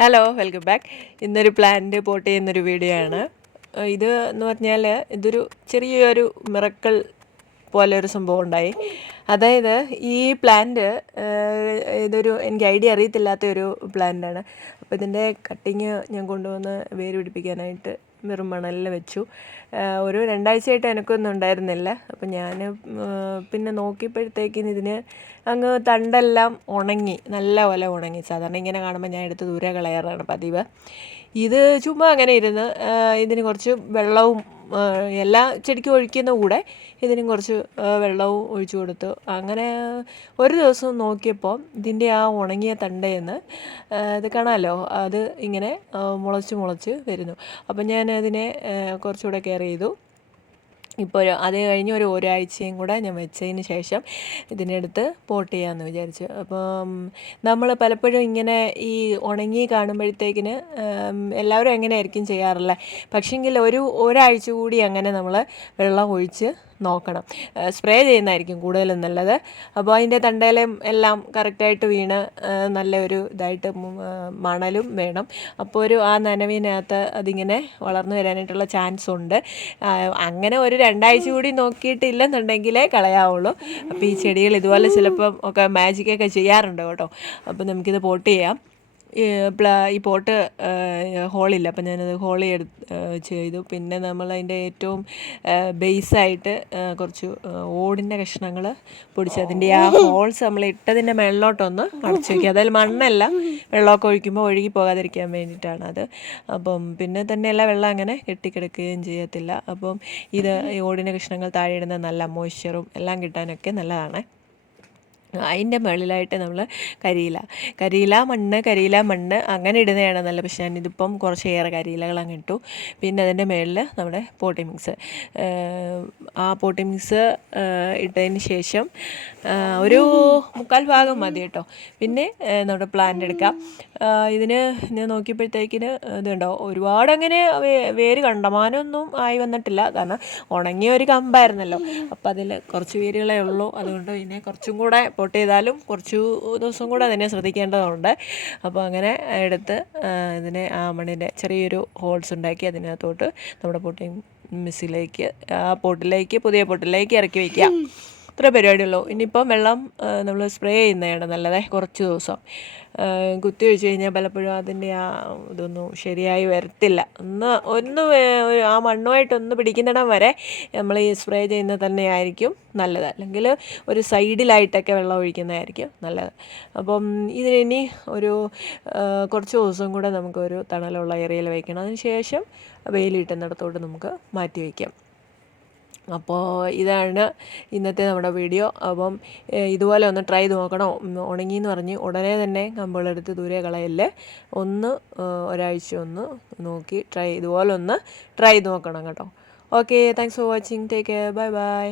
Hello welcome back ഇന്നൊരു plant pot ചെയ്യുന്നൊരു video ആണ്. ഇത് എന്ന് പറഞ്ഞാൽ ഇതൊരു ചെറിയൊരു മിറക്കൾ പോലെ ഒരു സംഭവം ഉണ്ടായി. അതായത് ഈ പ്ലാന്റ് ഇതൊരു എനിക്ക് ഐഡിയ അറിയത്തില്ലാത്ത ഒരു പ്ലാന്റാണ് അപ്പോൾ ഇതിന്റെ കട്ടിങ് ഞാൻ കൊണ്ടുവന്ന് വേര് പിടിപ്പിക്കാനായിട്ട് വെറും മണലിൽ വെച്ചു. ഒരു രണ്ടാഴ്ചയായിട്ട് എനിക്കൊന്നും ഉണ്ടായിരുന്നില്ല. അപ്പം ഞാൻ പിന്നെ നോക്കിയപ്പോഴത്തേക്കിന് ഇതിന് അങ്ങ് തണ്ടെല്ലാം ഉണങ്ങി നല്ല പോലെ ഉണങ്ങി. സാധാരണ ഇങ്ങനെ കാണുമ്പോൾ ഞാൻ എടുത്ത് ദൂരെ കളയാറാണ് പതിവ്. ഇത് ചുമ്മാ അങ്ങനെ ഇരുന്ന് ഇതിന് കുറച്ച് വെള്ളവും എല്ലാ ചെടിക്കും ഒഴിക്കുന്ന കൂടെ ഇതിനും കുറച്ച് വെള്ളവും ഒഴിച്ചു കൊടുത്തു. അങ്ങനെ ഒരു ദിവസം നോക്കിയപ്പോൾ ഇതിന്റെ ആ ഉണങ്ങിയ തണ്ടയെന്ന് ഇത് കാണാമല്ലോ അത് ഇങ്ങനെ മുളച്ച് മുളച്ച് വരുന്നു. അപ്പം ഞാൻ അതിനെ കുറച്ചുകൂടെ കെയർ ചെയ്തു. ഇപ്പോൾ ഒരു അത് കഴിഞ്ഞ് ഒരു ഒരാഴ്ചയും കൂടെ ഞാൻ വെച്ചതിന് ശേഷം ഇതിനെടുത്ത് പോട്ട് ചെയ്യാമെന്ന് വിചാരിച്ചു. അപ്പം നമ്മൾ പലപ്പോഴും ഇങ്ങനെ ഈ ഉണങ്ങി കാണുമ്പോഴത്തേക്കിന് എല്ലാവരും എങ്ങനെയായിരിക്കും ചെയ്യാറില്ല പക്ഷേങ്കിൽ ഒരു ഒരാഴ്ച കൂടി അങ്ങനെ നമ്മൾ വെള്ളം ഒഴിച്ച് നോക്കണം. സ്പ്രേ ചെയ്യുന്നതായിരിക്കും കൂടുതലും നല്ലത്. അപ്പോൾ അതിന്റെ തണ്ടയിലും എല്ലാം കറക്റ്റായിട്ട് വീണ് നല്ലൊരു ഇതായിട്ട് മണലും വേണം. അപ്പോൾ ഒരു ആ നനവിനകത്ത് അതിങ്ങനെ വളർന്നു വരാനായിട്ടുള്ള ചാൻസ് ഉണ്ട്. അങ്ങനെ ഒരു രണ്ടാഴ്ച കൂടി നോക്കിയിട്ടില്ലെന്നുണ്ടെങ്കിലേ കളയാവുള്ളൂ. അപ്പോൾ ഈ ചെടികൾ ഇതുപോലെ ചിലപ്പം ഒക്കെ മാജിക്കൊക്കെ ചെയ്യാറുണ്ട് കേട്ടോ. അപ്പോൾ നമുക്കിത് പോട്ട് ചെയ്യാം. ഈ പ്ലാ ഈ പോട്ട് ഹോളില്ല. അപ്പം ഞാനത് ഹോളി എടുത്ത് ചെയ്തു. പിന്നെ നമ്മൾ അതിന്റെ ഏറ്റവും ബേസായിട്ട് കുറച്ച് ഓടിന്റെ കഷ്ണങ്ങൾ പൊടിച്ച് അതിന്റെ ആ ഹോൾസ് നമ്മൾ ഇട്ടതിന്റെ മെള്ളോട്ടൊന്ന് അടച്ചു വയ്ക്കുക അതായത് മണ്ണല്ല വെള്ളമൊക്കെ ഒഴിക്കുമ്പോൾ ഒഴുകി പോകാതിരിക്കാൻ വേണ്ടിയിട്ടാണ് അത്. അപ്പം പിന്നെ തന്നെയല്ല വെള്ളം അങ്ങനെ കെട്ടിക്കിടക്കുകയും ചെയ്യത്തില്ല. അപ്പം ഇത് ഈ ഓടിന്റെ കഷ്ണങ്ങൾ താഴെ ഇടുന്ന നല്ല മോയ്സ്ചറും എല്ലാം കിട്ടാനൊക്കെ നല്ലതാണ്. അതിന്റെ മുകളിലായിട്ട് നമ്മൾ കരിയില. കരിയില മണ്ണ് കരിയില മണ്ണ് അങ്ങനെ ഇടുന്നതാണ് നല്ല പക്ഷേ ഞാനിതിപ്പം കുറച്ചേറെ കരിയിലകൾ അങ്ങ് ഇട്ടു. പിന്നെ അതിന്റെ മുകളിൽ നമ്മുടെ പോട്ടി മിക്സ് ആ പോട്ടി മിക്സ് ഇട്ടതിന് ശേഷം ഒരു മുക്കാൽ ഭാഗം മതി കേട്ടോ. പിന്നെ നമ്മുടെ പ്ലാന്റ് എടുക്കാം. ഇതിന് ഞാൻ നോക്കിയപ്പോഴത്തേക്കിന് ഇതുണ്ടോ ഒരുപാട് അങ്ങനെ വേര് കണ്ടമാനമൊന്നും ആയി വന്നിട്ടില്ല. കാരണം ഉണങ്ങിയ ഒരു കമ്പായിരുന്നല്ലോ. അപ്പോൾ അതിൽ കുറച്ച് വേരുകളേ ഉള്ളൂ. അതുകൊണ്ട് പിന്നെ കുറച്ചും കൂടെ പൊട്ട് ചെയ്താലും കുറച്ച് ദിവസം കൂടെ അതിനെ ശ്രദ്ധിക്കേണ്ടതുണ്ട്. അപ്പോൾ അങ്ങനെ എടുത്ത് ഇതിനെ ആ മണ്ണിന്റെ ചെറിയൊരു ഹോൾസ് ഉണ്ടാക്കി അതിനകത്തോട്ട് നമ്മുടെ പൊട്ടിങ് മിസ്സിലേക്ക് ആ പൊട്ടിലേക്ക് പുതിയ പൊട്ടിലേക്ക് ഇറക്കി വയ്ക്കുക ഇത്ര പരിപാടിയുള്ളൂ. ഇനിയിപ്പം വെള്ളം നമ്മൾ സ്പ്രേ ചെയ്യുന്നതാണ് നല്ലതേ കുറച്ച് ദിവസം. കുത്തി വെച്ച് കഴിഞ്ഞാൽ പലപ്പോഴും അതിന്റെ ആ ഇതൊന്നും ശരിയായി വരത്തില്ല. ഒന്ന് ഒന്ന് ആ മണ്ണുമായിട്ടൊന്ന് പിടിക്കുന്നിടം വരെ നമ്മൾ ഈ സ്പ്രേ ചെയ്യുന്നത് തന്നെയായിരിക്കും നല്ലത്. അല്ലെങ്കിൽ ഒരു സൈഡിലായിട്ടൊക്കെ വെള്ളം ഒഴിക്കുന്നതായിരിക്കും നല്ലത്. അപ്പം ഇതിനി ഒരു കുറച്ച് ദിവസം കൂടെ നമുക്കൊരു തണലുള്ള ഏരിയയിൽ വയ്ക്കണം അതിന് ശേഷം വെയിലിട്ടുന്നിടത്തോട്ട് നമുക്ക് മാറ്റി വയ്ക്കാം അപ്പോൾ ഇതാണ് ഇന്നത്തെ നമ്മുടെ വീഡിയോ. അപ്പം ഇതുപോലെ ഒന്ന് ട്രൈ ചെയ്ത് നോക്കണം? ഉണങ്ങി എന്ന് പറഞ്ഞ് ഉടനെ തന്നെ കമ്പുകളെടുത്ത് ദൂരെ കളയല്ലേ. ഒന്ന് ഒരാഴ്ച ഒന്ന് നോക്കി ട്രൈ ഇതുപോലെ ഒന്ന് ട്രൈ ചെയ്ത് നോക്കണം കേട്ടോ. Okay thanks for watching take care bye bye